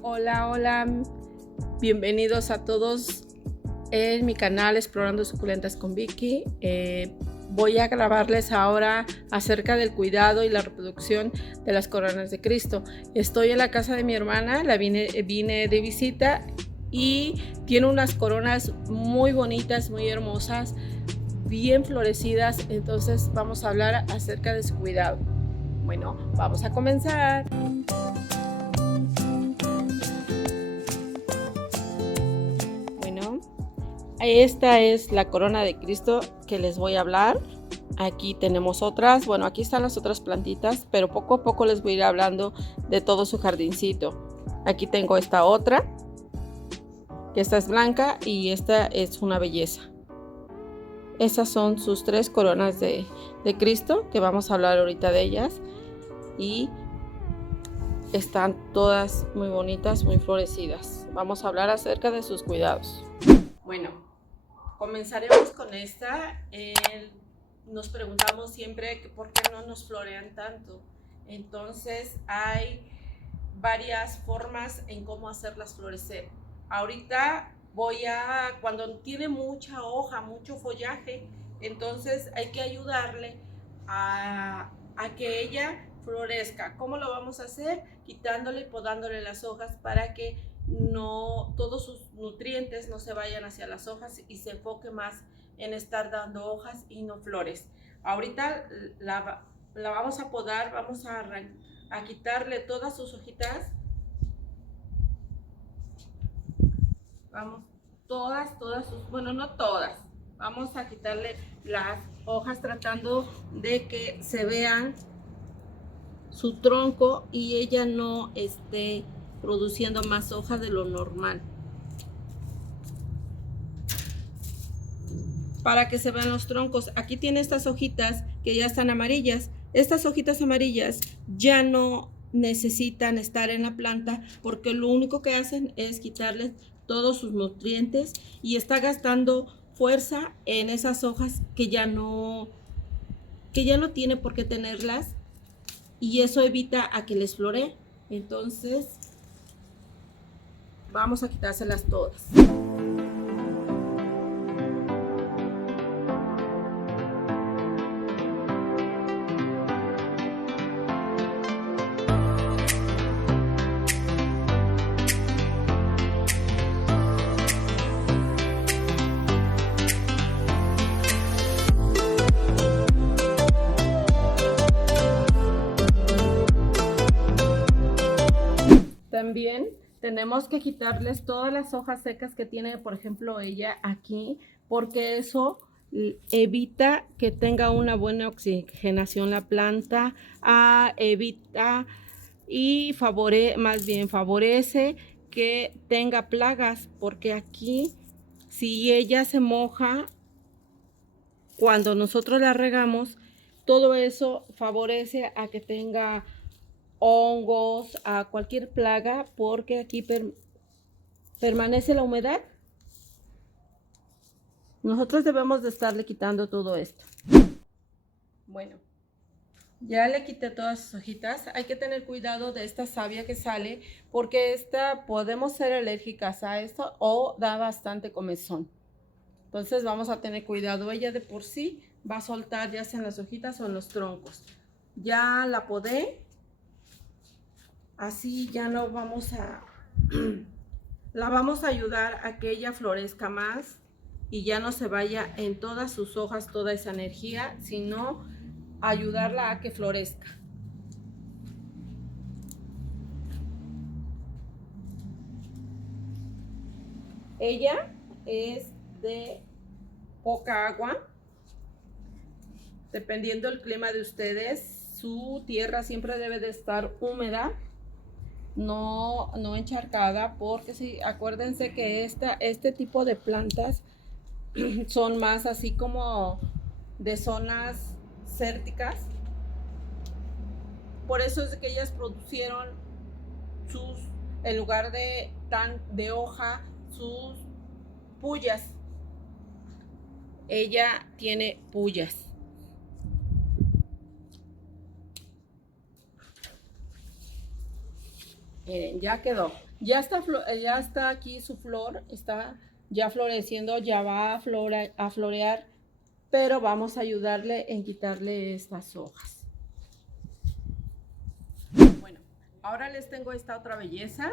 Hola, hola, bienvenidos a todos en mi canal Explorando Suculentas con Vicky. Voy a grabarles ahora acerca del cuidado y la reproducción de las coronas de Cristo. Estoy en la casa de mi hermana, vine de visita y tiene unas coronas muy bonitas, muy hermosas, bien florecidas. Entonces vamos a hablar acerca de su cuidado. Bueno, vamos a comenzar. Esta es la corona de Cristo que les voy a hablar. Aquí tenemos otras, bueno, aquí están las otras plantitas, pero poco a poco les voy a ir hablando de todo su jardincito. Aquí tengo esta otra, que esta es blanca y esta es una belleza. Esas son sus tres coronas de Cristo, que vamos a hablar ahorita de ellas. Y están todas muy bonitas, muy florecidas. Vamos a hablar acerca de sus cuidados. Bueno, comenzaremos con esta. Nos preguntamos siempre que por qué no nos florean tanto. Entonces hay varias formas en cómo hacerlas florecer. Ahorita cuando tiene mucha hoja, mucho follaje, entonces hay que ayudarle a que ella florezca. ¿Cómo lo vamos a hacer? Quitándole y podándole las hojas para que no todos sus nutrientes no se vayan hacia las hojas y se enfoque más en estar dando hojas y no flores. Ahorita la vamos a podar, vamos a quitarle todas sus hojitas. Vamos, bueno, no todas. Vamos a quitarle las hojas tratando de que se vean su tronco y ella no esté produciendo más hojas de lo normal. Para que se vean los troncos. Aquí tiene estas hojitas que ya están amarillas. Estas hojitas amarillas ya no necesitan estar en la planta porque lo único que hacen es quitarles todos sus nutrientes y está gastando fuerza en esas hojas que ya no tiene por qué tenerlas, y eso evita a que les floree. Entonces vamos a quitárselas todas. También tenemos que quitarles todas las hojas secas que tiene, por ejemplo, ella aquí, porque eso evita que tenga una buena oxigenación la planta, evita y favorece que tenga plagas, porque aquí si ella se moja cuando nosotros la regamos, todo eso favorece a que tenga hongos, a cualquier plaga, porque aquí permanece la humedad. Nosotros debemos de estarle quitando todo esto. Bueno, ya le quité todas sus hojitas. Hay que tener cuidado de esta savia que sale, porque podemos ser alérgicas a esto o da bastante comezón. Entonces vamos a tener cuidado. Ella de por sí va a soltar ya sea en las hojitas o en los troncos. Ya la podé. Así ya no vamos a la vamos a ayudar a que ella florezca más y ya no se vaya en todas sus hojas toda esa energía, sino ayudarla a que florezca. Ella es de poca agua. Dependiendo del clima de ustedes, su tierra siempre debe de estar húmeda, no encharcada, porque sí, acuérdense que este tipo de plantas son más así como de zonas cérticas. Por eso es que ellas producieron en lugar de hoja, sus pullas. Ella tiene pullas. Miren, ya quedó. Ya está aquí su flor, está ya floreciendo, ya va a florear, pero vamos a ayudarle en quitarle estas hojas. Bueno, ahora les tengo esta otra belleza,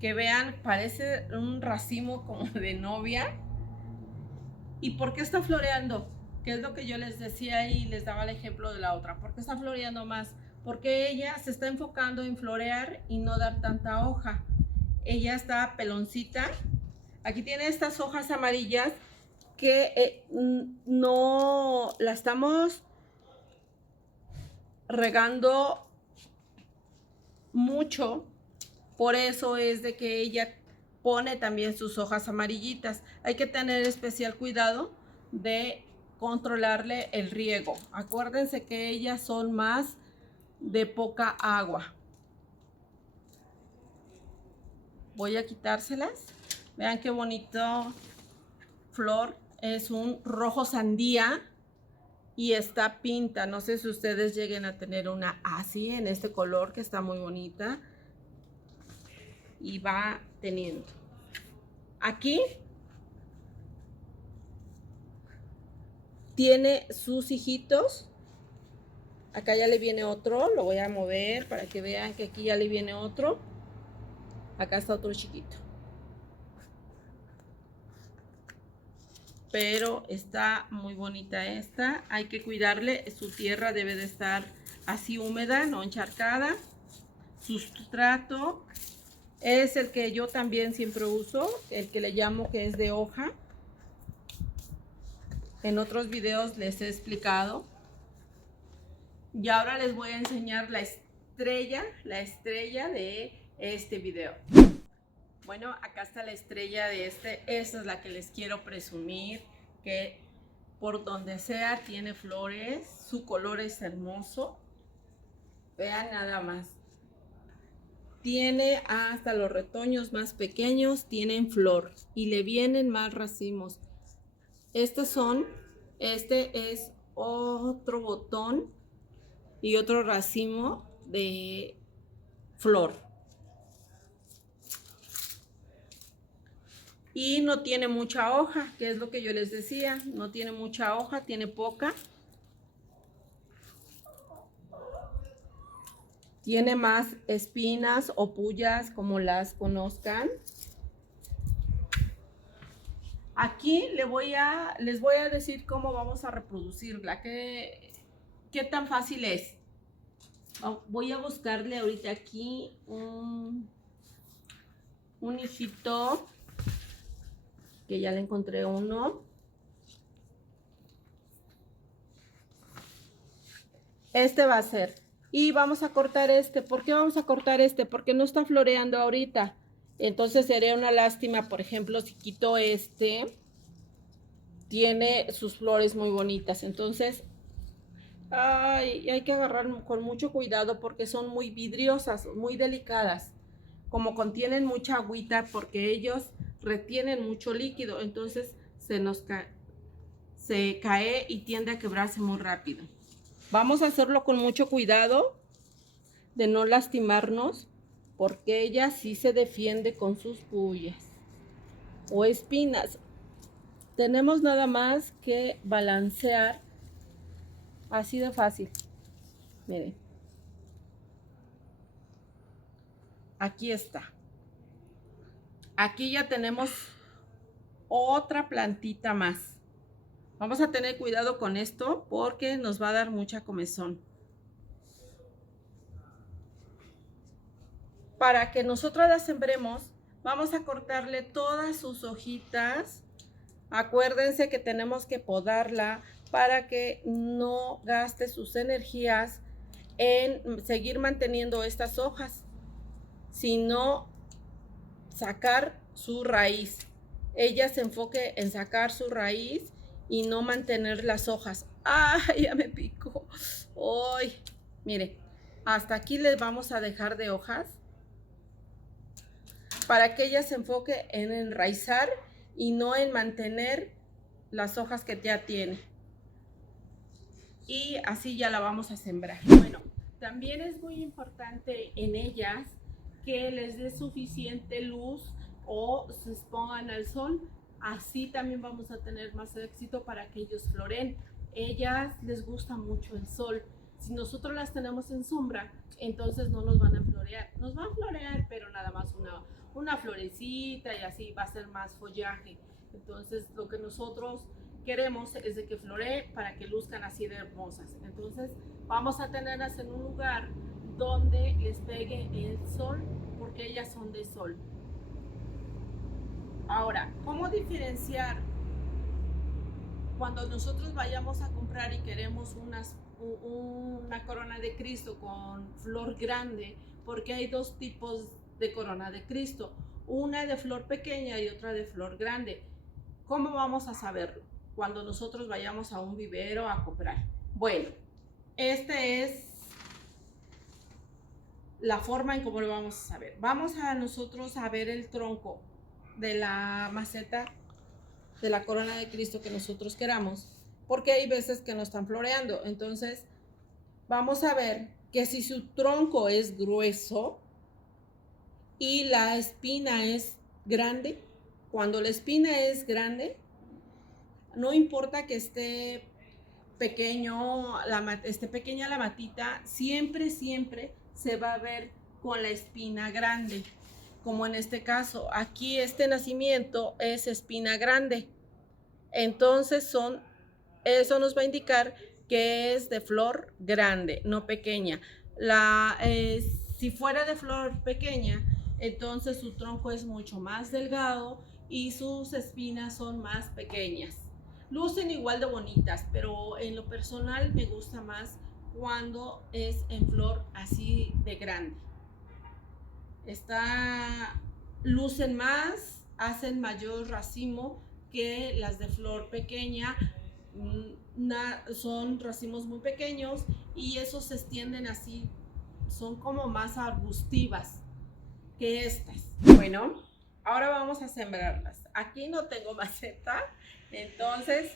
que vean, parece un racimo como de novia. ¿Y por qué está floreando? Que es lo que yo les decía y les daba el ejemplo de la otra. ¿Por qué está floreando más? Porque ella se está enfocando en florear y no dar tanta hoja. Ella está peloncita. Aquí tiene estas hojas amarillas que no la estamos regando mucho. Por eso es de que ella pone también sus hojas amarillitas. Hay que tener especial cuidado de controlarle el riego. Acuérdense que ellas son más de poca agua. Voy a quitárselas. Vean qué bonito flor. Es un rojo sandía y está pinta. No sé si ustedes lleguen a tener una así en este color que está muy bonita. Y va teniendo. Aquí tiene sus hijitos. Acá ya le viene otro. Lo voy a mover para que vean que aquí ya le viene otro. Acá está otro chiquito. Pero está muy bonita esta. Hay que cuidarle. Su tierra debe de estar así húmeda, no encharcada. Su sustrato es el que yo también siempre uso, el que le llamo que es de hoja. En otros videos les he explicado. Y ahora les voy a enseñar la estrella de este video. Bueno, acá está la estrella de este. Esa es la que les quiero presumir, que por donde sea tiene flores. Su color es hermoso. Vean nada más. Tiene hasta los retoños más pequeños, tienen flor y le vienen más racimos. Este es otro botón y otro racimo de flor. Y no tiene mucha hoja, que es lo que yo les decía. No tiene mucha hoja, tiene poca. Tiene más espinas o pullas, como las conozcan. Aquí les voy a decir cómo vamos a reproducirla. ¿Qué tan fácil es? Voy a buscarle ahorita aquí un hijito, que ya le encontré uno. Este va a ser. Y vamos a cortar este. ¿Por qué vamos a cortar este? Porque no está floreando ahorita. Entonces sería una lástima, por ejemplo, si quito este. Tiene sus flores muy bonitas. Entonces, hay que agarrar con mucho cuidado porque son muy vidriosas, muy delicadas. Como contienen mucha agüita, porque ellos retienen mucho líquido, entonces se cae y tiende a quebrarse muy rápido. Vamos a hacerlo con mucho cuidado de no lastimarnos, porque ella sí se defiende con sus pullas o espinas. Tenemos nada más que balancear, así de fácil. Miren, aquí está. Aquí ya tenemos otra plantita más. Vamos a tener cuidado con esto porque nos va a dar mucha comezón. Para que nosotros la sembremos, vamos a cortarle todas sus hojitas. Acuérdense que tenemos que podarla para que no gaste sus energías en seguir manteniendo estas hojas, sino sacar su raíz. Ella se enfoque en sacar su raíz y no mantener las hojas. ¡Ay, ya me picó! ¡Ay! Mire, hasta aquí les vamos a dejar de hojas para que ella se enfoque en enraizar y no en mantener las hojas que ya tiene. Y así ya la vamos a sembrar. Bueno, también es muy importante en ellas que les dé suficiente luz o se expongan al sol. Así también vamos a tener más éxito para que ellos floreen. Ellas les gusta mucho el sol. Si nosotros las tenemos en sombra, entonces no nos van a florear. Nos van a florear, pero nada más una florecita, y así va a ser más follaje. Entonces lo que nosotros queremos es de que floree para que luzcan así de hermosas. Entonces vamos a tenerlas en un lugar donde les pegue el sol, porque ellas son de sol. Ahora, ¿cómo diferenciar cuando nosotros vayamos a comprar y queremos una corona de Cristo con flor grande? Porque hay dos tipos de corona de Cristo, una de flor pequeña y otra de flor grande. ¿Cómo vamos a saberlo cuando nosotros vayamos a un vivero a comprar? Bueno, esta es la forma en cómo lo vamos a saber. Vamos a nosotros a ver el tronco de la maceta de la corona de Cristo que nosotros queramos, porque hay veces que no están floreando. Entonces vamos a ver que si su tronco es grueso y la espina es grande, cuando la espina es grande, no importa que esté pequeña la matita, siempre se va a ver con la espina grande. Como en este caso, aquí este nacimiento es espina grande. Entonces eso nos va a indicar que es de flor grande, no pequeña. Si fuera de flor pequeña, entonces su tronco es mucho más delgado y sus espinas son más pequeñas. Lucen igual de bonitas, pero en lo personal me gusta más cuando es en flor así de grande. Lucen más, hacen mayor racimo que las de flor pequeña. Son racimos muy pequeños y esos se extienden así, son como más arbustivas que estas. Bueno, ahora vamos a sembrarlas. Aquí no tengo maceta, entonces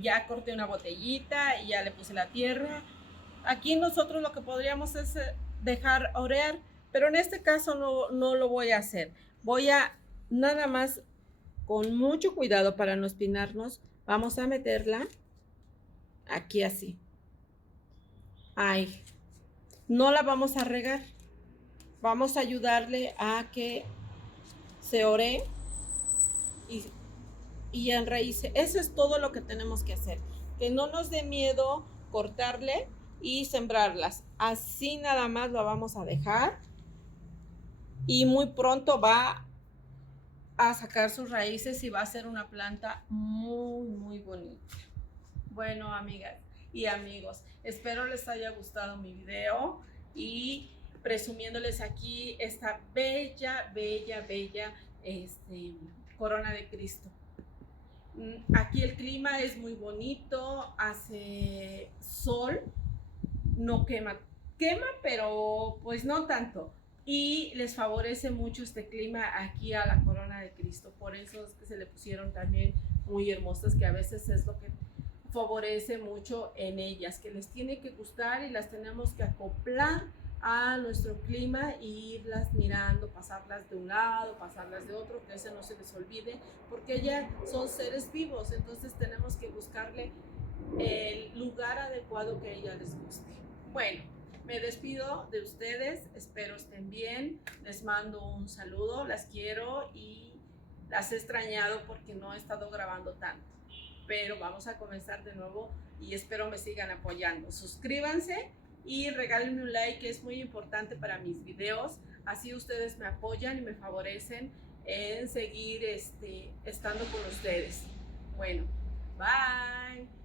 ya corté una botellita y ya le puse la tierra. Aquí nosotros lo que podríamos es dejar orear, pero en este caso no lo voy a hacer. Voy a nada más, con mucho cuidado para no espinarnos, vamos a meterla aquí así. Ahí. No la vamos a regar. Vamos a ayudarle a que se oree y enraíce. Eso es todo lo que tenemos que hacer. Que no nos dé miedo cortarle y sembrarlas. Así nada más la vamos a dejar y muy pronto va a sacar sus raíces y va a ser una planta muy bonita. Bueno, amigas y amigos, espero les haya gustado mi video y presumiéndoles aquí esta bella corona de Cristo. Aquí el clima es muy bonito, hace sol, no quema, pero pues no tanto. Y les favorece mucho este clima aquí a la corona de Cristo. Por eso es que se le pusieron también muy hermosas, que a veces es lo que favorece mucho en ellas, que les tiene que gustar y las tenemos que acoplar a nuestro clima e irlas mirando, pasarlas de un lado, pasarlas de otro, que ese no se les olvide, porque ellas son seres vivos, entonces tenemos que buscarle el lugar adecuado que a ellas les guste. Bueno, me despido de ustedes, espero estén bien, les mando un saludo, las quiero y las he extrañado porque no he estado grabando tanto, pero vamos a comenzar de nuevo y espero me sigan apoyando. Suscríbanse y regálenme un like, que es muy importante para mis videos, así ustedes me apoyan y me favorecen en seguir estando con ustedes. Bueno, bye.